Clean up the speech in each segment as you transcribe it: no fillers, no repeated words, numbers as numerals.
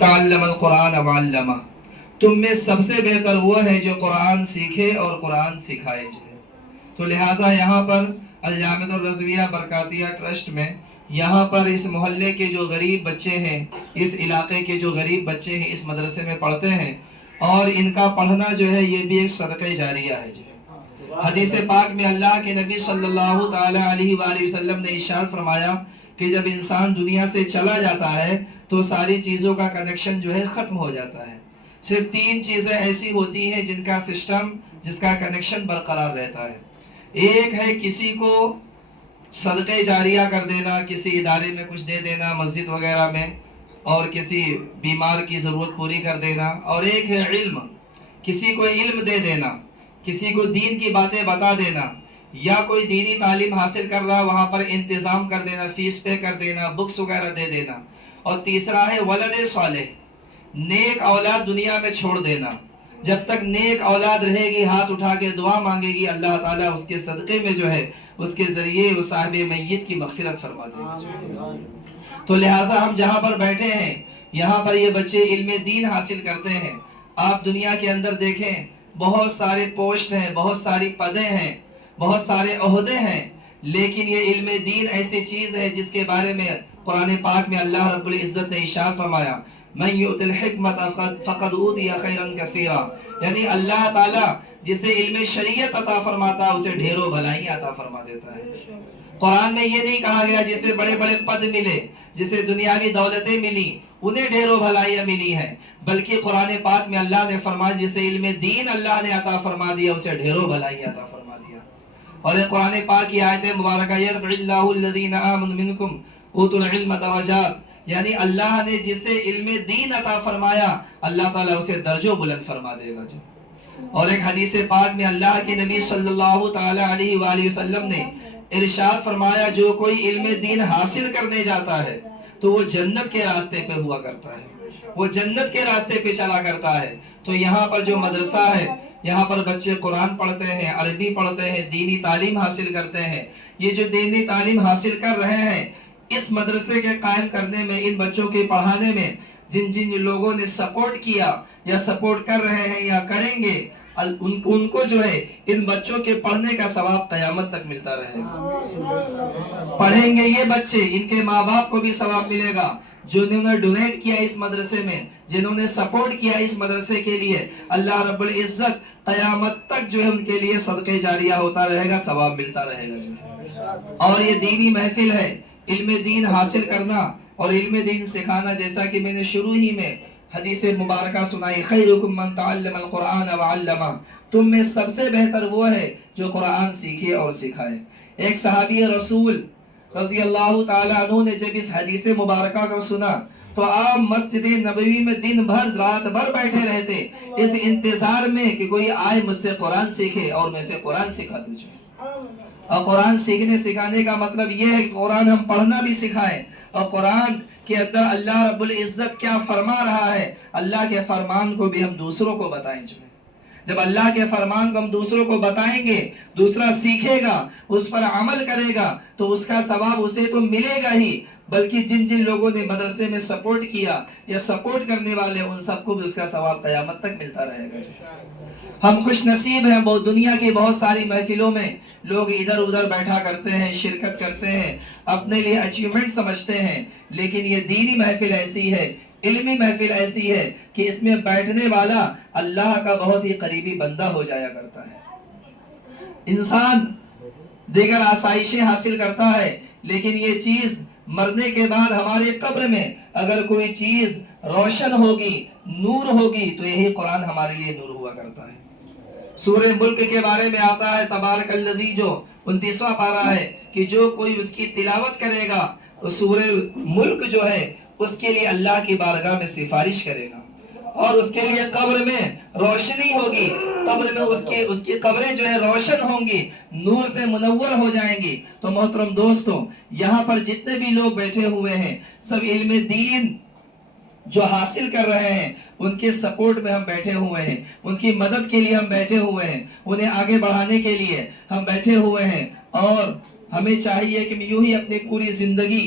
تعلم القرآن وعلمہ، تم میں سب سے بہتر وہ ہے جو قرآن سیکھے اور قرآن سکھائے جائے۔ تو لہٰذا یہاں پر الجامعۃ الرضویہ برکاتیہ ٹرسٹ میں یہاں پر اس محلے کے جو غریب بچے ہیں، اس علاقے کے جو غریب بچے ہیں اس مدرسے میں پڑھتے ہیں، اور ان کا پڑھنا جو ہے یہ بھی ایک صدقہ جاریہ ہے جو حدیث پاک میں اللہ کے نبی صلی اللہ تعالی علیہ وآلہ وسلم نے ارشاد فرمایا کہ جب انسان دنیا سے چلا جاتا ہے تو ساری چیزوں کا کنیکشن جو ہے ختم ہو جاتا ہے، صرف 3 چیزیں ایسی ہوتی ہیں جن کا سسٹم، جس کا کنیکشن برقرار رہتا ہے۔ ایک ہے کسی کو صدقہ جاریہ کر دینا، کسی ادارے میں کچھ دے دینا، مسجد وغیرہ میں، اور کسی بیمار کی ضرورت پوری کر دینا، اور ایک ہے علم، کسی کو علم دے دینا، کسی کو دین کی باتیں بتا دینا، یا کوئی دینی تعلیم حاصل کر رہا وہاں پر انتظام کر دینا، فیس پے کر دینا، بکس وغیرہ دے دینا، اور تیسرا ہے ولد صالح، نیک اولاد دنیا میں چھوڑ دینا۔ جب تک نیک اولاد رہے گی ہاتھ اٹھا کے دعا مانگے گی، اللہ تعالیٰ اس کے صدقے میں جو ہے اس کے ذریعے وہ صاحب میت کی مغفرت فرما دے گا۔ تو لہٰذا ہم جہاں پر بیٹھے ہیں یہاں پر یہ بچے علم دین حاصل کرتے ہیں۔ آپ دنیا کے اندر دیکھیں بہت سارے پوسٹ ہیں، بہت ساری پدیں ہیں، بہت سارے عہدے ہیں، لیکن یہ علم دین ایسی چیز ہے جس کے بارے میں قرآن پاک میں اللہ رب العزت نے ارشاد فرمایا من یؤت الحکمت فقد اوتی خیرا کثیرا، یعنی اللہ تعالیٰ جسے علم شریعت عطا فرماتا ہے اسے ڈھیروں بھلائیاں عطا فرما دیتا ہے۔ قرآن میں یہ نہیں کہا گیا جسے بڑے بڑے پد ملے، جسے دنیاوی دولتیں ملی انہیں ڈھیروں بھلائیاں ملی ہیں، بلکہ قرآن پاک میں اللہ نے فرمایا جسے علم دین اللہ نے عطا فرما دیا اسے ڈھیروں بھلائیاں عطا فرما دیا۔ اور یہ قرآن پاک کی آیت مبارکہ یرفع اللہ الذین آمنوا منکم اوتوا العلم درجات، یعنی اللہ نے جسے علم دین عطا فرمایا اللہ تعالیٰ اسے درجوں بلند فرما دے گا۔ اور ایک حدیث پاک میں اللہ کے نبی صلی اللہ تعالی علیہ وآلہ وسلم نے ارشاد فرمایا جو کوئی علم دین حاصل کرنے جاتا ہے تو وہ جنت کے راستے پہ ہوا کرتا ہے، وہ جنت کے راستے پہ چلا کرتا ہے۔ تو یہاں پر جو مدرسہ ہے یہاں پر بچے قرآن پڑھتے ہیں، عربی پڑھتے ہیں، دینی تعلیم حاصل کرتے ہیں۔ یہ جو دینی تعلیم حاصل کر رہے ہیں اس مدرسے کے قائم کرنے میں، ان بچوں کے پڑھانے میں جن جن لوگوں نے سپورٹ کیا یا سپورٹ کر رہے ہیں یا کریں گے، ان کو جو ہے ان بچوں کے پڑھنے کا ثواب قیامت تک ملتا رہے گا۔ پڑھیں گے یہ بچے، ان کے ماں باپ کو بھی ثواب ملے گا، جنہوں نے ڈونیٹ کیا اس مدرسے میں، جنہوں نے سپورٹ کیا اس مدرسے کے لیے، اللہ رب العزت قیامت تک جو ہے ان کے لیے صدقہ جاریہ ہوتا رہے گا، ثواب ملتا رہے گا۔ اور یہ دینی محفل ہے، علم دین حاصل کرنا اور علم دین سکھانا، جیسا کہ میں نے شروع ہی میں حدیث مبارکہ سنائی خیرکم من تعلم القرآن وعلمہ، تم میں سب سے بہتر وہ ہے جو قرآن سیکھے اور سکھائے۔ ایک صحابی رسول رضی اللہ تعالیٰ عنہ نے جب اس حدیث مبارکہ کو سنا تو آپ مسجد نبوی میں دن بھر رات بھر بیٹھے رہتے اس انتظار میں کہ کوئی آئے مجھ سے قرآن سیکھے اور میں سے قرآن سکھا تجھے۔ اور قرآن سیکھنے سکھانے کا مطلب یہ ہے کہ قرآن ہم پڑھنا بھی سکھائیں، اور قرآن کے اندر اللہ رب العزت کیا فرما رہا ہے اللہ کے فرمان کو بھی ہم دوسروں کو بتائیں۔ جب اللہ کے فرمان کو ہم دوسروں کو بتائیں گے، دوسرا سیکھے گا، اس پر عمل کرے گا تو اس کا ثواب اسے تو ملے گا ہی، بلکہ جن جن لوگوں نے مدرسے میں سپورٹ کیا یا سپورٹ کرنے والے ان سب کو بھی اس کا ثواب قیامت تک ملتا رہے گا۔ ہم خوش نصیب ہیں، بہت دنیا کی بہت ساری محفلوں میں لوگ ادھر ادھر بیٹھا کرتے ہیں، شرکت کرتے ہیں، اپنے لیے اچیومنٹ سمجھتے ہیں، لیکن یہ دینی محفل ایسی ہے، علمی محفل ایسی ہے کہ اس میں بیٹھنے والا اللہ کا بہت ہی قریبی بندہ ہو جایا کرتا ہے۔ انسان دیگر آسائشیں حاصل کرتا ہے، لیکن یہ چیز مرنے کے بعد ہمارے قبر میں اگر کوئی چیز روشن ہوگی، نور ہوگی، تو یہی قرآن ہمارے لیے نور ہوا کرتا ہے۔ سورہ ملک کے بارے میں آتا ہے تبارک الذی، جو 29واں پارہ ہے، کہ جو کوئی اس کی تلاوت کرے گا تو سورہ ملک جو ہے اس کے لیے اللہ کی بارگاہ میں سفارش کرے گا، اور اس کے لیے قبر میں روشنی ہوگی، قبر میں اس کی قبریں جو ہے روشن ہوں گی، نور سے منور ہو جائیں گی۔ تو محترم دوستوں، یہاں پر جتنے بھی لوگ بیٹھے ہوئے ہیں سب علم دین جو حاصل کر رہے ہیں ان کے سپورٹ میں ہم بیٹھے ہوئے ہیں، ان کی مدد کے لیے ہم بیٹھے ہوئے ہیں، انہیں آگے بڑھانے کے لیے ہم بیٹھے ہوئے ہیں، اور ہمیں چاہیے کہ یوں ہی اپنی پوری زندگی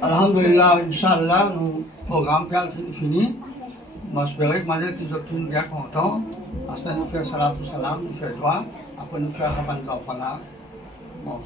Alhamdulillah, Inch'Allah, no programme fini. Mas espero que mais que eu tenho dia content. Assim nous faire salatu salam, nous faire doigt, après nous faire rabanza au pala. Bon.